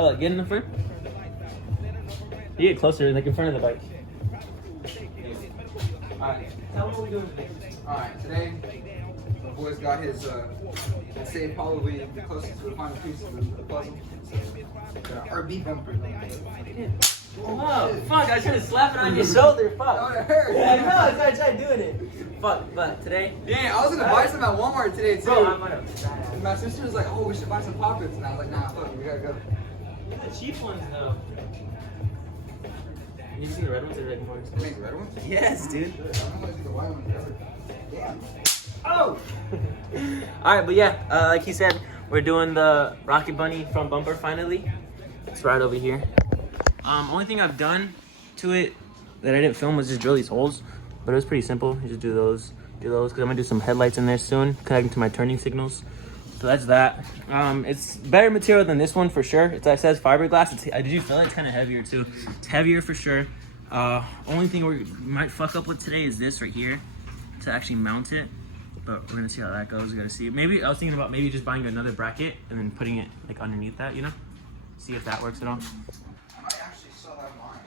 Hella, get in the front. You get closer, like in front of the bike. Alright, tell them what we're doing today. Alright, today the boys got his safe Halloween closest to the final piece of the puzzle. So, got an RB bumper. Oh, fuck, I should have slapped it on your shoulder, fuck. Oh, it hurts. Yeah, I know, I tried doing it. Fuck, but today... Yeah, I was gonna buy some at Walmart today too. Bro, I'm gonna... And my sister was like, oh, we should buy some Pop-Its. And I was like, nah, fuck, we gotta go. The cheap ones, though. You see the red ones or the red ones? You make the red ones? Yes, dude. I don't want to see the white ones ever. Damn. Oh! Alright, but yeah, like he said, we're doing the Rocket Bunny from Bumper finally. It's right over here. Only thing I've done to it that I didn't film was just drill these holes, but it was pretty simple. You just do those, because I'm gonna do some headlights in there soon, connecting to my turning signals. So that's that. It's better material than this one for sure. It says fiberglass. Did you feel it? It's kind of heavier too. It's heavier for sure. Only thing we might fuck up with today is this right here to actually mount it. But we're gonna see how that goes. We gotta see. Maybe I was thinking about maybe just buying another bracket and then putting it like underneath that, you know? See if that works at all. I might actually still have mine.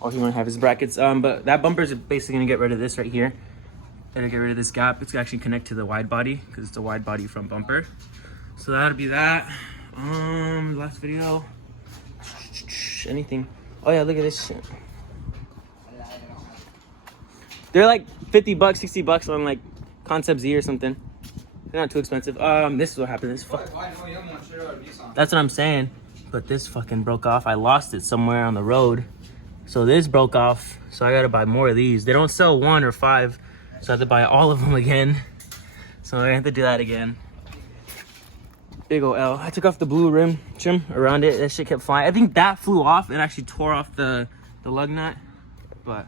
Oh, he might have his brackets. But that bumper is basically gonna get rid of this right here. Gonna get rid of this gap. It's gonna actually connect to the wide body because it's a wide body front bumper. So that'll be that. Last video. Anything? Oh yeah, look at this shit. They're like 50 bucks, 60 bucks on like Concept Z or something. They're not too expensive. This is what happened. This that's what I'm saying. But this fucking broke off. I lost it somewhere on the road. So this broke off. So I gotta buy more of these. They don't sell 1 or 5. So I have to buy all of them again. So I have to do that again. Big ol' L. I took off the blue rim trim around it. That shit kept flying. I think that flew off. It actually tore off the lug nut. But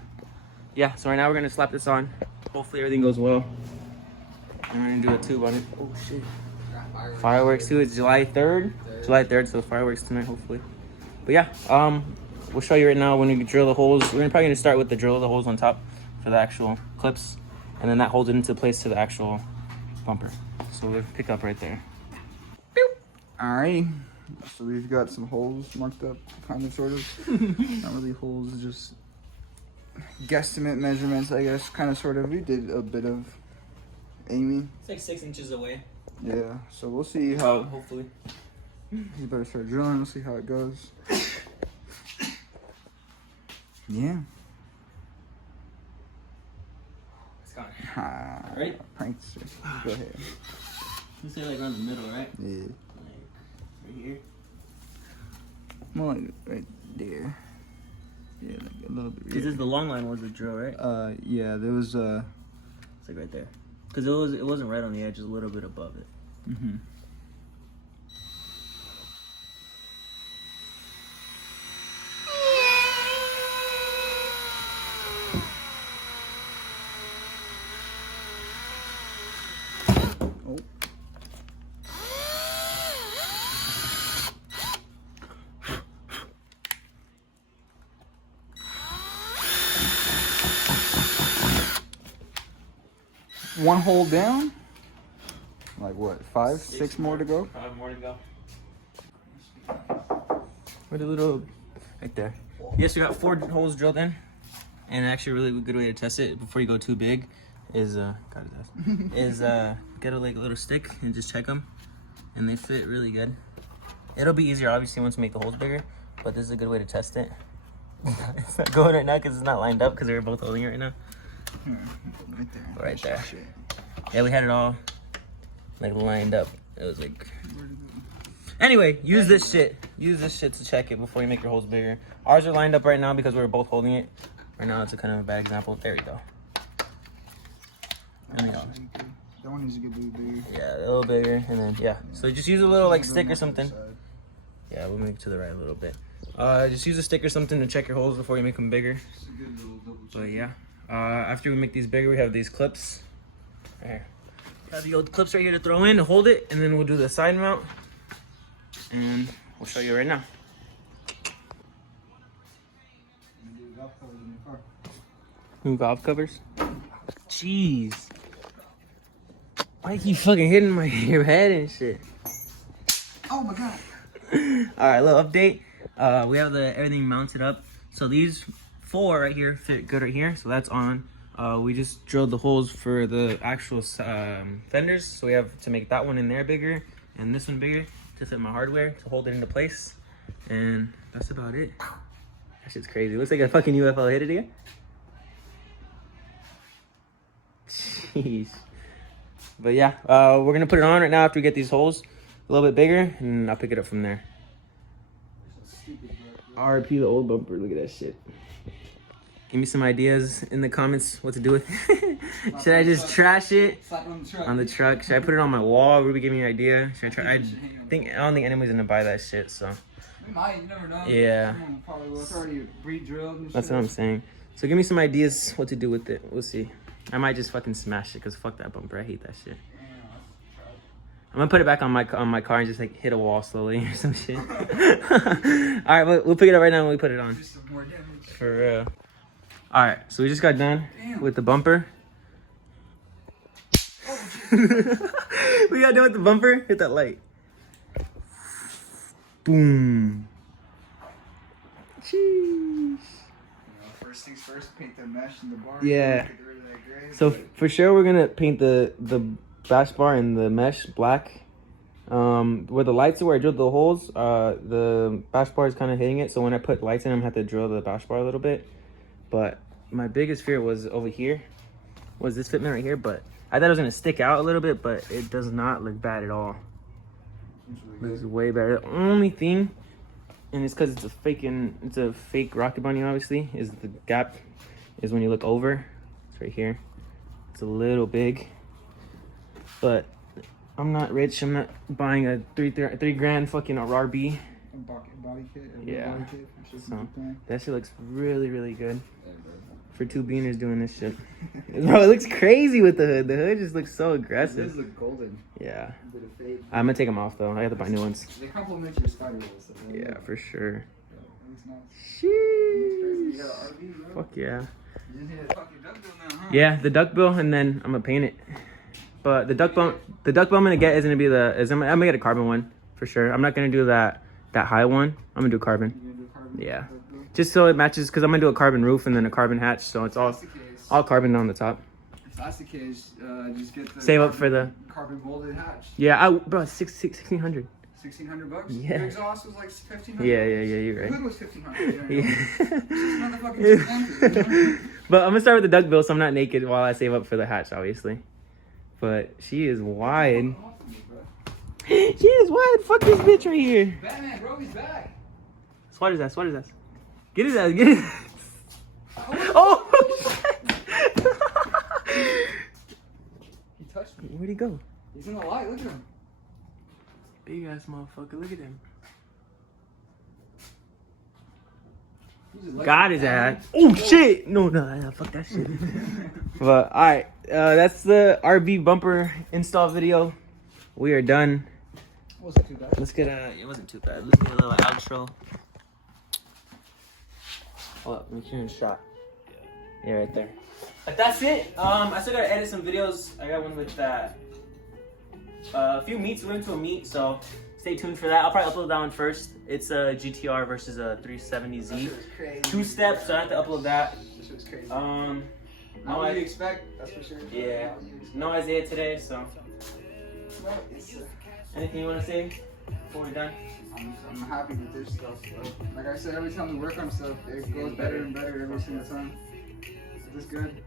yeah, so right now we're gonna slap this on. Hopefully everything goes well. And we're gonna do a tube on it. Oh shit. Fireworks too. It's July 3rd. July 3rd, so fireworks tonight hopefully. But yeah, we'll show you right now when we drill the holes. We're probably gonna start with the drill of the holes on top for the actual clips. And then that holds it into place to the actual bumper. So we'll pick up right there. Alright, so we've got some holes marked up, kind of, sort of. Not really holes, just guesstimate measurements, I guess, kind of, sort of. We did a bit of aiming. It's like 6 inches away. Yeah, so we'll see how. Hopefully. You better start drilling, we'll see how it goes. Yeah. It's gone. Right? Prankster. Go ahead. You say like around the middle, right? Yeah. Right here? More like right there. Yeah, like a little bit. Because the long line was the drill, right? Yeah, there was It's like right there. Because it wasn't right on the edge, it's a little bit above it. Mm-hmm. One hole down. Like what? 5, 6 more to go? 5 more to go. Where's the little... Right there. Yes, we got 4 holes drilled in. And actually a really good way to test it before you go too big is... get a little stick and just check them. And they fit really good. It'll be easier obviously once you make the holes bigger. But this is a good way to test it. It's not going right now because it's not lined up because we're both holding it right now. Right there. Right there. Yeah, we had it all like lined up. It was like... Anyway, use this shit. Use this shit to check it before you make your holes bigger. Ours are lined up right now because we were both holding it. Right now it's a kind of a bad example. There we go. That one needs to get a little bigger. Yeah, a little bigger, and then yeah. So just use a little like stick or something. Yeah, we'll make it to the right a little bit. Just use a stick or something to check your holes before you make them bigger. But yeah. After we make these bigger, we have these clips. There. Have the old clips right here to throw in to hold it, and then we'll do the side mount. And we'll show you right now. New valve covers? Jeez. Why you keep fucking hitting your head and shit? Oh my god. All right, little update. We have everything mounted up. So these 4 right here fit good right here. So that's on. We just drilled the holes for the actual fenders. So we have to make that one in there bigger and this one bigger to fit my hardware to hold it into place. And that's about it. That shit's crazy. Looks like a fucking UFO. Hit it again. Jeez. But yeah, we're gonna put it on right now after we get these holes a little bit bigger, and I'll pick it up from there. RP the old bumper. Look at that shit. Give me some ideas in the comments what to do with it. Should I just trash it on the truck? Should I put it on my wall? Ruby gave me an idea. Should I try? I don't think anybody's gonna buy that shit. So. We might. You never know. Yeah. Someone probably will. It's already pre-drilled and shit. That's what I'm saying. So give me some ideas what to do with it. We'll see. I might just fucking smash it because fuck that bumper. I hate that shit. I'm gonna put it back on my car and just like hit a wall slowly or some shit. All right, we'll pick it up right now when we put it on. Some more damage. For real. All right, so we just got done with the bumper. We got done with the bumper. Hit that light. Boom. Jeez. First things first, paint the mesh in the bar. Yeah. Get rid of that gray. So for sure, we're gonna paint the bash bar and the mesh black. Where the lights are, where I drilled the holes, the bash bar is kind of hitting it. So when I put lights in, I'm gonna have to drill the bash bar a little bit. But my biggest fear was over here, was this fitment right here. But I thought it was gonna stick out a little bit, but it does not look bad at all. Looks way better. The only thing, and it's because it's a fake rocket bunny, obviously, is the gap is when you look over. It's right here. It's a little big. But I'm not rich. I'm not buying a three grand fucking RB. Body kit. Yeah. Body kit. So that shit looks really, really good for 2 beaners doing this shit. Bro, it looks crazy with the hood. The hood just looks so aggressive. It does look golden. Yeah. A bit of fade. I'm gonna take them off though. I have to buy new ones. They complement your spider rolls. Yeah, for sure. Yeah, looks nice. Sheesh. You got an RV, bro. Fuck yeah. You just hit a fucking duck bill now, huh? Yeah, the duck bill, and then I'm gonna paint it. But the duck bill I'm gonna get is gonna be I'm gonna get a carbon one for sure. I'm not gonna do that high one. I'm gonna do carbon. You're gonna do carbon? Yeah. Just so it matches, because I'm gonna do a carbon roof and then a carbon hatch, so it's all carbon on the top. If that's the case, just get the Save up for the carbon molded hatch. Yeah, bro, $1,600. $1,600. Yeah. Your exhaust was like $1,500. Yeah, you're right. The hood was $1,500. Yeah. It's another fucking $200. But I'm gonna start with the duck bill, so I'm not naked while I save up for the hatch, obviously. But she is wide. She is wide. Fuck this bitch right here. Batman, bro, he's back. What is that? Get his ass. Get his. Oh shit! He touched me. Where'd he go? He's in the light. Look at him. Big ass motherfucker. Look at him. Got his ass. Oh shit! No, fuck that shit. But all right, that's the RB bumper install video. We are done. Wasn't too bad. Let's get it wasn't too bad. Let's get a little outro. Hold up, make sure you're in shot. Yeah, right there. But that's it. I still gotta edit some videos. I got one with that. A few meets. We went to a meet, so stay tuned for that. I'll probably upload that one first. It's a GTR versus a 370Z. 2 steps, so I have to upload that. This was crazy. No, what you expect, that's for sure. Yeah. No Isaiah today, so. Anything you want to say before we're done? I'm happy with this stuff. So. Like I said, every time we work on stuff, it goes better and better every single time. Is this good?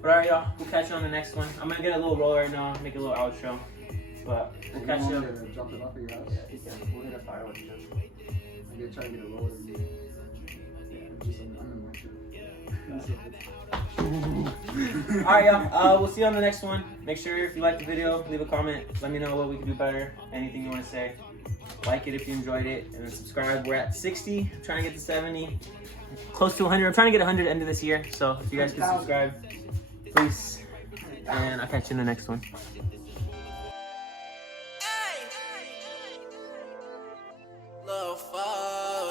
But alright, y'all. We'll catch you on the next one. I'm gonna get a little roller right now, make a little outro. But we'll catch you up. Drop it off at your house? Yeah, we'll hit a fireworks. I'm gonna try to get a roller. Alright, y'all. We'll see you on the next one. Make sure if you like the video, leave a comment. Let me know what we can do better. Anything you want to say. Like it if you enjoyed it. And then subscribe. We're at 60. I'm trying to get to 70. Close to 100. I'm trying to get 100 end of this year. So if you guys can subscribe, please. And I'll catch you in the next one. Love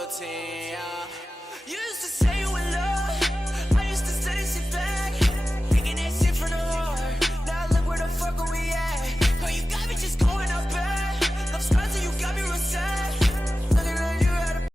14.